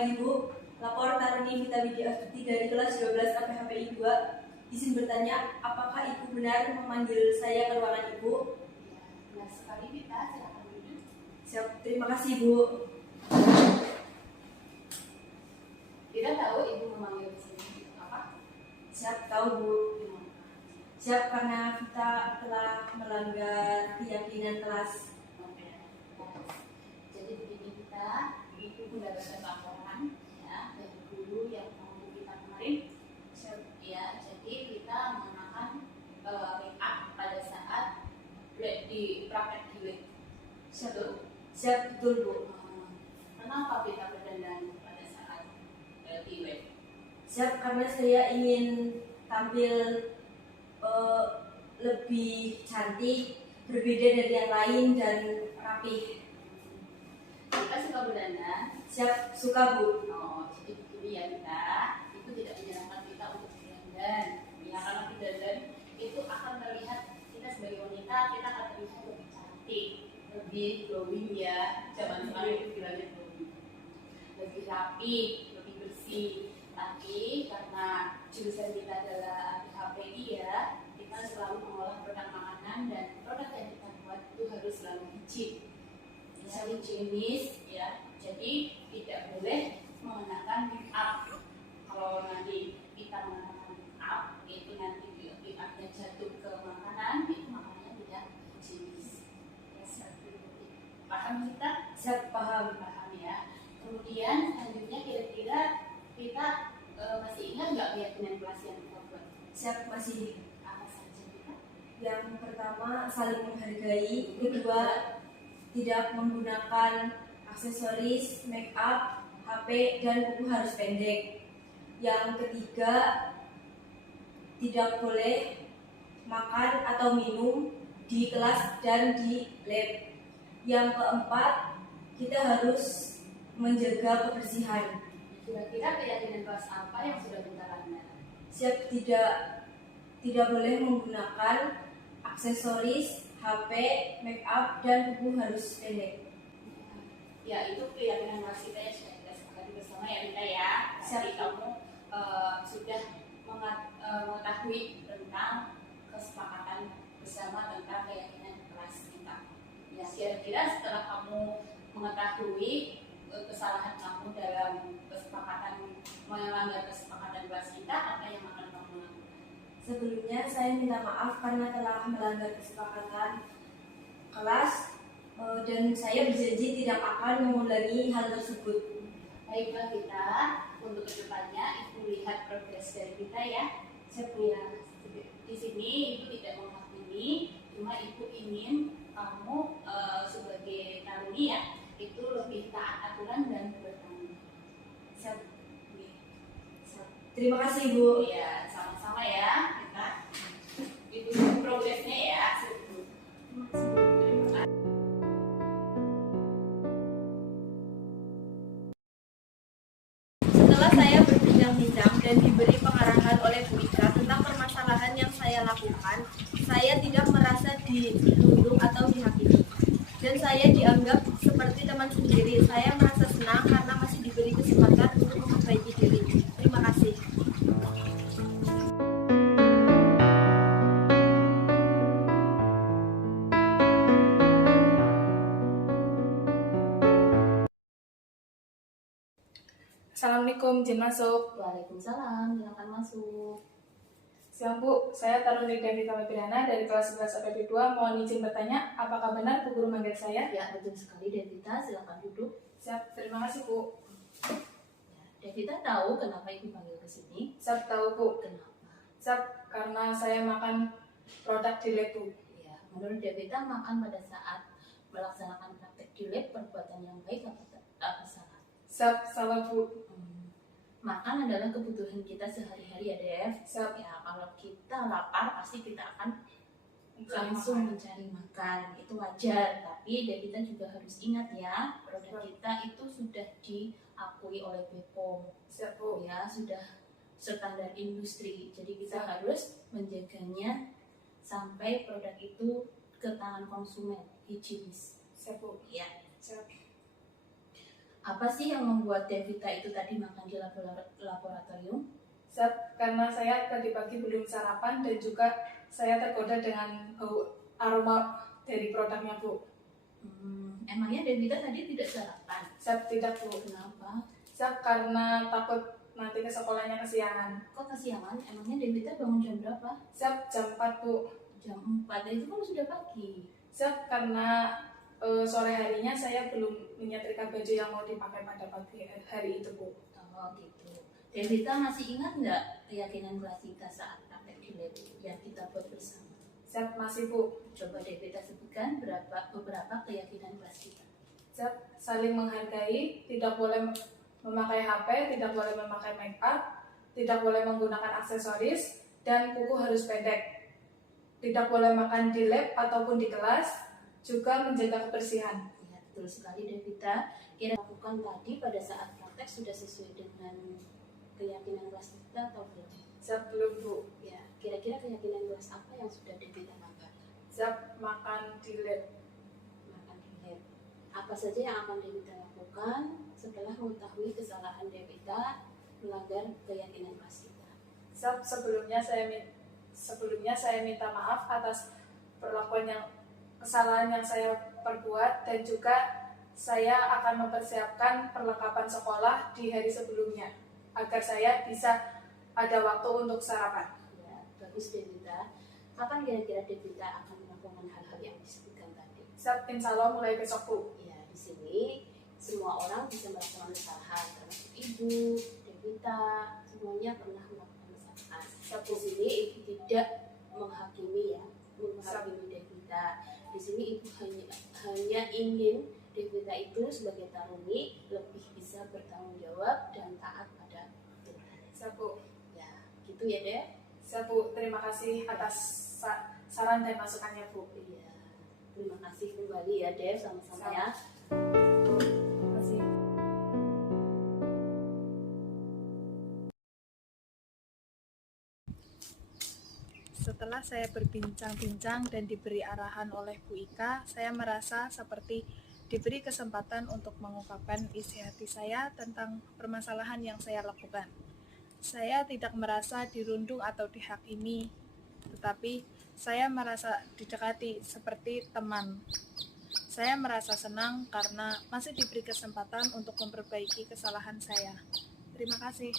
pagi Bu, lapor Taruni Vita Widya Astuti dari kelas 12 KPHPI 2. Izin bertanya, apakah Ibu benar memanggil saya ke ruangan Ibu? Ya, benar sekali Vita, silakan duduk. Siap, terima kasih Bu. Vita tahu Ibu memanggil di sini apa? Siap, tahu Bu. Siap, karena Vita telah melanggar keyakinan kelas. Jadi begini Vita, Ibu mendapatkan laporan ya dari guru yang menghubungi kita kemarin. Ya, jadi kita mengenakan make up pada saat di praktek gilet. Siap, betul Bu. Kenapa Vita berdandan pada saat gilet? Siap, karena saya ingin tampil lebih cantik, berbeda dari yang lain dan rapih. Kita suka berdandan. Siap, suka Bu. Oh, jadi begini ya Vita, itu tidak menyenangkan kita untuk berdandan. Ya, karena berdandan itu akan terlihat kita sebagai wanita, kita akan terlihat lebih cantik, lebih glowing ya. Zaman sekarang itu bilangnya glowing, lebih rapi, lebih bersih. Tapi karena jurusan kita adalah HPI ya, kita selalu mengolah produk makanan dan produk yang kita buat itu harus selalu hijau. Misalnya jenis ya, jadi tidak boleh mengenakan make up. Kalau nanti kita mengenakan make up, itu nanti make upnya jatuh ke makanan, itu makanannya tidak jenis. Ya, paham kita? Siap, paham. Paham ya. Kemudian selanjutnya kira-kira kita masih ingat nggak keyakinan kelas yang kita buat? Siap, masih. Apa saja kita? Yang pertama, saling menghargai. Kedua, tidak menggunakan aksesoris, make up, HP, dan buku harus pendek. Yang ketiga, tidak boleh makan atau minum di kelas dan di lab. Yang keempat, kita harus menjaga kebersihan. Kira-kira keyakinan kelas apa yang sudah kita lakukan? Siap, tidak boleh menggunakan aksesoris, HP, make up, dan buku harus pendek. Ya, itu keyakinan kelas kita yang sudah kita sepakati bersama ya Vita ya. Jadi kamu sudah mengetahui tentang kesepakatan bersama tentang keyakinan kelas kita. Ya, kira-kira setelah kamu mengetahui kesalahan kamu dalam kesepakatan melanggar kesepakatan kelas kita, apa yang akan kamu lakukan? Sebelumnya saya minta maaf karena telah melanggar kesepakatan kelas dan saya berjanji tidak akan mengulangi hal tersebut. Baiklah kita, untuk kedepannya Ibu lihat progres dari kita ya. Siap. Di sini Ibu tidak menghakimi, cuma Ibu ingin kamu sebagai taruni ya itu lebih taat aturan dan bertanggung. Siap. Terima kasih Bu. Ya, sama-sama ya kita. Itu progresnya ya. Setelah saya berbincang-bincang dan diberi pengarahan oleh Bu Ika tentang permasalahan yang saya lakukan, saya tidak merasa ditunduk atau dihakimi. Dan saya dianggap seperti teman sendiri. Saya merasa senang karena masih diberi kesempatan untuk memperbaiki diri. Terima kasih. Assalamualaikum, izin masuk. Waalaikumsalam, silakan masuk. Siang Bu, saya Taruni Devita Pidana dari kelas 11 APB 2. Mohon izin bertanya, apakah benar Bu Guru manggil saya? Ya, betul sekali Devita, silakan duduk. Siap, terima kasih Bu. Ya, Devita tahu kenapa Ibu panggil ke sini? Siap, tahu Bu. Kenapa? Siap, karena saya makan produk di lab Bu. Ya, menurut Devita makan pada saat melaksanakan praktek di lab perbuatan yang baik apa salah? Siap, salah Bu. Makan adalah kebutuhan kita sehari-hari ya Dev. Siap. Ya, kalau kita lapar pasti kita akan langsung mencari makan, itu wajar. Tapi Devita juga harus ingat ya, produk kita itu sudah diakui oleh BPOM. Siap Bu. Ya, sudah standar industri. Jadi kita harus menjaganya sampai produk itu ke tangan konsumen, higienis. Siap Bu. Ya. Siap. Apa sih yang membuat Devita itu tadi makan di laboratorium? Karena saya tadi pagi belum sarapan dan juga saya tergoda dengan bau aroma dari produknya, Bu. Emangnya Devita tadi tidak sarapan? Tidak, Bu. Kenapa? Karena takut nanti ke sekolahnya kesiangan. Kok kesiangan? Emangnya Devita bangun jam berapa? Jam 4, Bu. Jam 4, itu kan sudah pagi. Karena sore harinya saya belum menyetrika baju yang mau dipakai pada pagi hari itu, Bu. Oh gitu. Devita masih ingat nggak keyakinan kelas kita saat praktek di lab yang kita buat bersama? Masih, Bu. Coba Devita sebutkan beberapa keyakinan kelas kita. Saling menghargai, tidak boleh memakai HP, tidak boleh memakai make up, tidak boleh menggunakan aksesoris, dan kuku harus pendek. Tidak boleh makan di lab ataupun di kelas, juga menjaga kebersihan. Ya, betul sekali Devita. Kira lakukan tadi pada saat praktek sudah sesuai dengan keyakinan kelas kita atau belum? Belum, Bu. Ya, kira-kira keyakinan kelas apa yang sudah Devita lakukan? Makan di lab. Makan di lab. Apa saja yang akan Devita lakukan setelah mengetahui kesalahan Devita melanggar keyakinan kelas kita? Sebelumnya saya minta maaf atas kesalahan yang saya perbuat, dan juga saya akan mempersiapkan perlengkapan sekolah di hari sebelumnya agar saya bisa ada waktu untuk sarapan. Ya, bagus Devita. Kapan kira-kira Devita akan melakukan hal-hal yang disebutkan tadi? Insya Allah mulai besok, Bu. Ya, di sini semua orang bisa melakukan kesalahan, termasuk ibu, Devita, semuanya pernah melakukan kesalahan. Di sini ibu tidak menghakimi Devita. Di sini ibu hanya ingin Devita itu sebagai taruni lebih bisa bertanggung jawab dan taat pada Tuhan. Bu. Ya, gitu ya Dev. Bu, terima kasih atas saran dan masukannya, Bu. Iya, terima kasih kembali ya Dev, sama-sama ya. Terima kasih. Setelah saya berbincang-bincang dan diberi arahan oleh Bu Ika, saya merasa seperti diberi kesempatan untuk mengungkapkan isi hati saya tentang permasalahan yang saya lakukan. Saya tidak merasa dirundung atau dihakimi, tetapi saya merasa didekati seperti teman. Saya merasa senang karena masih diberi kesempatan untuk memperbaiki kesalahan saya. Terima kasih.